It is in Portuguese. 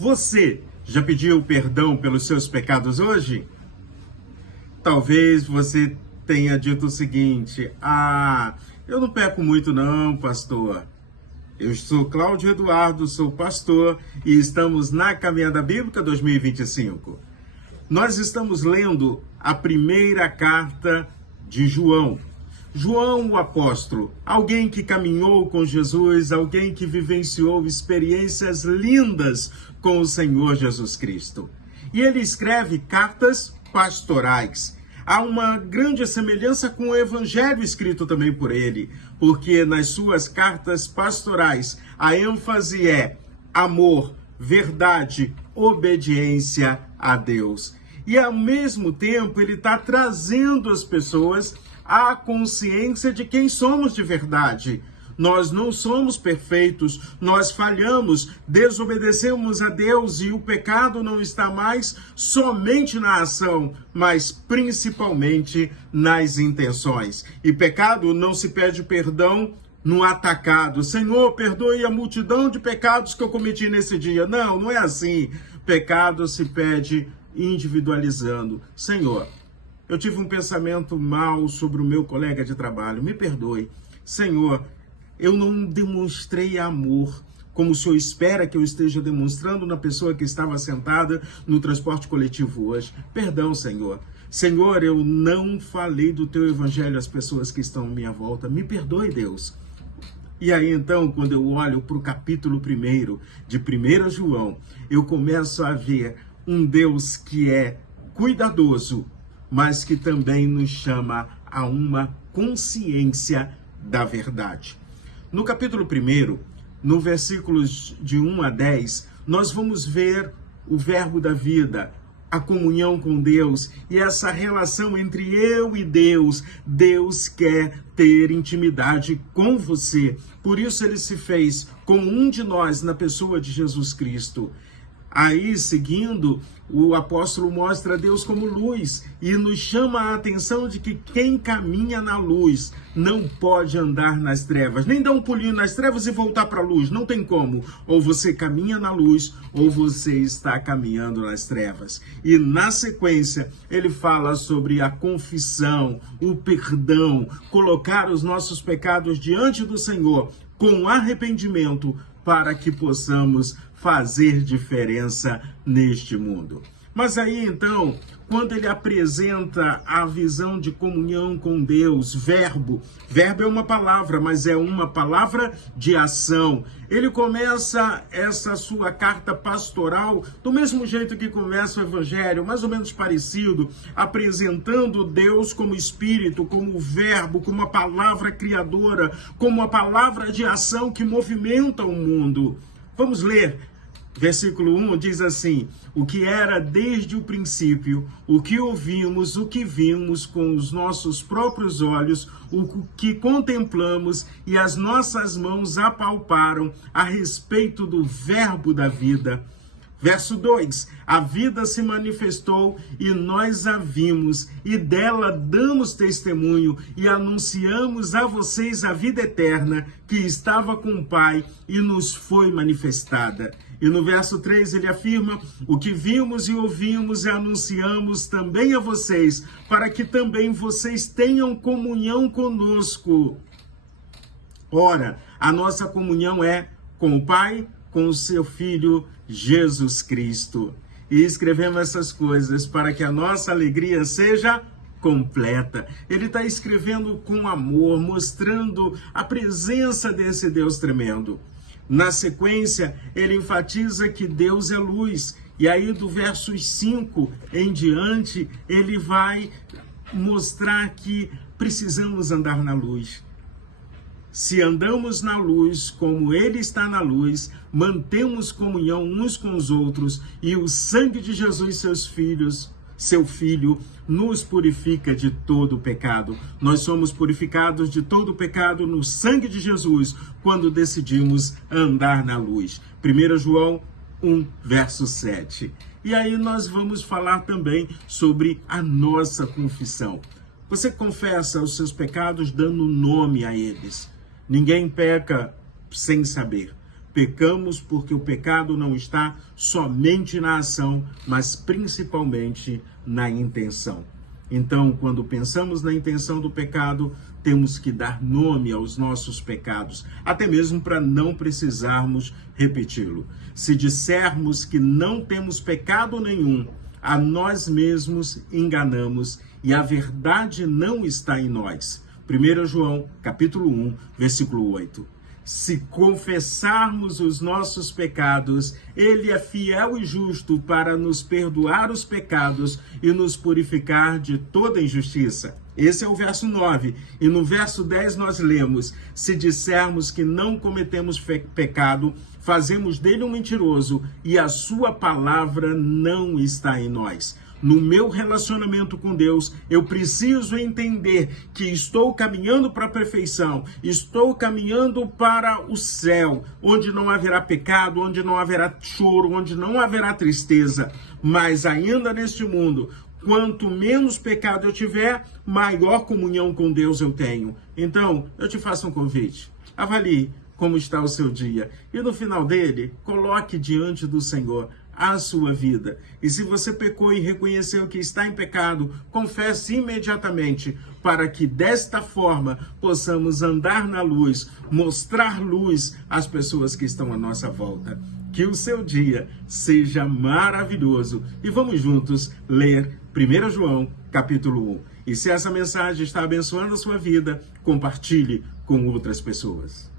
Você já pediu perdão pelos seus pecados hoje? Talvez você tenha dito o seguinte: eu não peco muito não, pastor. Eu sou Cláudio Eduardo, sou pastor e estamos na Caminhada Bíblica 2025. Nós estamos lendo a primeira carta de João. João, o apóstolo, alguém que caminhou com Jesus, alguém que vivenciou experiências lindas com o Senhor Jesus Cristo. E ele escreve cartas pastorais. Há uma grande semelhança com o evangelho escrito também por ele, porque nas suas cartas pastorais a ênfase é amor, verdade, obediência a Deus. E ao mesmo tempo ele está trazendo as pessoas à consciência de quem somos de verdade. Nós não somos perfeitos, nós falhamos, desobedecemos a Deus e o pecado não está mais somente na ação, mas principalmente nas intenções. E pecado não se pede perdão no atacado. Senhor, perdoe a multidão de pecados que eu cometi nesse dia. Não, não é assim. Pecado se pede individualizando. Senhor, eu tive um pensamento mau sobre o meu colega de trabalho, me perdoe. Senhor, eu não demonstrei amor como o Senhor espera que eu esteja demonstrando na pessoa que estava sentada no transporte coletivo hoje. Perdão, Senhor. Senhor, eu não falei do teu evangelho às pessoas que estão à minha volta. Me perdoe, Deus. E aí, então, quando eu olho para o capítulo 1 de 1 João, eu começo a ver um Deus que é cuidadoso, mas que também nos chama a uma consciência da verdade. No capítulo 1, no versículos de 1 a 10, nós vamos ver o verbo da vida, a comunhão com Deus e essa relação entre eu e Deus. Deus quer ter intimidade com você. Por isso ele se fez como um de nós na pessoa de Jesus Cristo. Aí, seguindo, o apóstolo mostra Deus como luz e nos chama a atenção de que quem caminha na luz não pode andar nas trevas, nem dar um pulinho nas trevas e voltar para a luz, não tem como. Ou você caminha na luz ou você está caminhando nas trevas. E na sequência, ele fala sobre a confissão, o perdão, colocar os nossos pecados diante do Senhor com arrependimento para que possamos fazer diferença neste mundo. Mas aí, então, quando ele apresenta a visão de comunhão com Deus, verbo é uma palavra, mas é uma palavra de ação. Ele começa essa sua carta pastoral do mesmo jeito que começa o evangelho, mais ou menos parecido, apresentando Deus como espírito, como verbo, como uma palavra criadora, como uma palavra de ação que movimenta o mundo. Vamos ler. Versículo 1 diz assim: o que era desde o princípio, o que ouvimos, o que vimos com os nossos próprios olhos, o que contemplamos e as nossas mãos apalparam a respeito do verbo da vida. Verso 2, a vida se manifestou e nós a vimos e dela damos testemunho e anunciamos a vocês a vida eterna que estava com o Pai e nos foi manifestada. E no verso 3 ele afirma: o que vimos e ouvimos e anunciamos também a vocês, para que também vocês tenham comunhão conosco. Ora, a nossa comunhão é com o Pai, com o seu Filho Jesus Cristo. E escrevemos essas coisas para que a nossa alegria seja completa. Ele está escrevendo com amor, mostrando a presença desse Deus tremendo. Na sequência, ele enfatiza que Deus é luz. E aí, do verso 5 em diante, ele vai mostrar que precisamos andar na luz. Se andamos na luz, como ele está na luz, mantemos comunhão uns com os outros, e o sangue de Jesus, seu Filho, nos purifica de todo o pecado. Nós somos purificados de todo o pecado no sangue de Jesus, quando decidimos andar na luz. 1 João 1, verso 7. E aí nós vamos falar também sobre a nossa confissão. Você confessa os seus pecados dando nome a eles. Ninguém peca sem saber. Pecamos porque o pecado não está somente na ação, mas principalmente na intenção. Então, quando pensamos na intenção do pecado, temos que dar nome aos nossos pecados, até mesmo para não precisarmos repeti-lo. Se dissermos que não temos pecado nenhum, a nós mesmos enganamos e a verdade não está em nós. 1 João, capítulo 1, versículo 8. Se confessarmos os nossos pecados, Ele é fiel e justo para nos perdoar os pecados e nos purificar de toda injustiça. Esse é o verso 9. E no verso 10 nós lemos: se dissermos que não cometemos pecado, fazemos dele um mentiroso e a sua palavra não está em nós. No meu relacionamento com Deus, eu preciso entender que estou caminhando para a perfeição, estou caminhando para o céu, onde não haverá pecado, onde não haverá choro, onde não haverá tristeza. Mas ainda neste mundo, quanto menos pecado eu tiver, maior comunhão com Deus eu tenho. Então, eu te faço um convite. Avalie como está o seu dia e no final dele, coloque diante do Senhor a sua vida. E se você pecou e reconheceu que está em pecado, confesse imediatamente, para que desta forma possamos andar na luz, mostrar luz às pessoas que estão à nossa volta. Que o seu dia seja maravilhoso e vamos juntos ler 1 João, capítulo 1. E se essa mensagem está abençoando a sua vida, compartilhe com outras pessoas.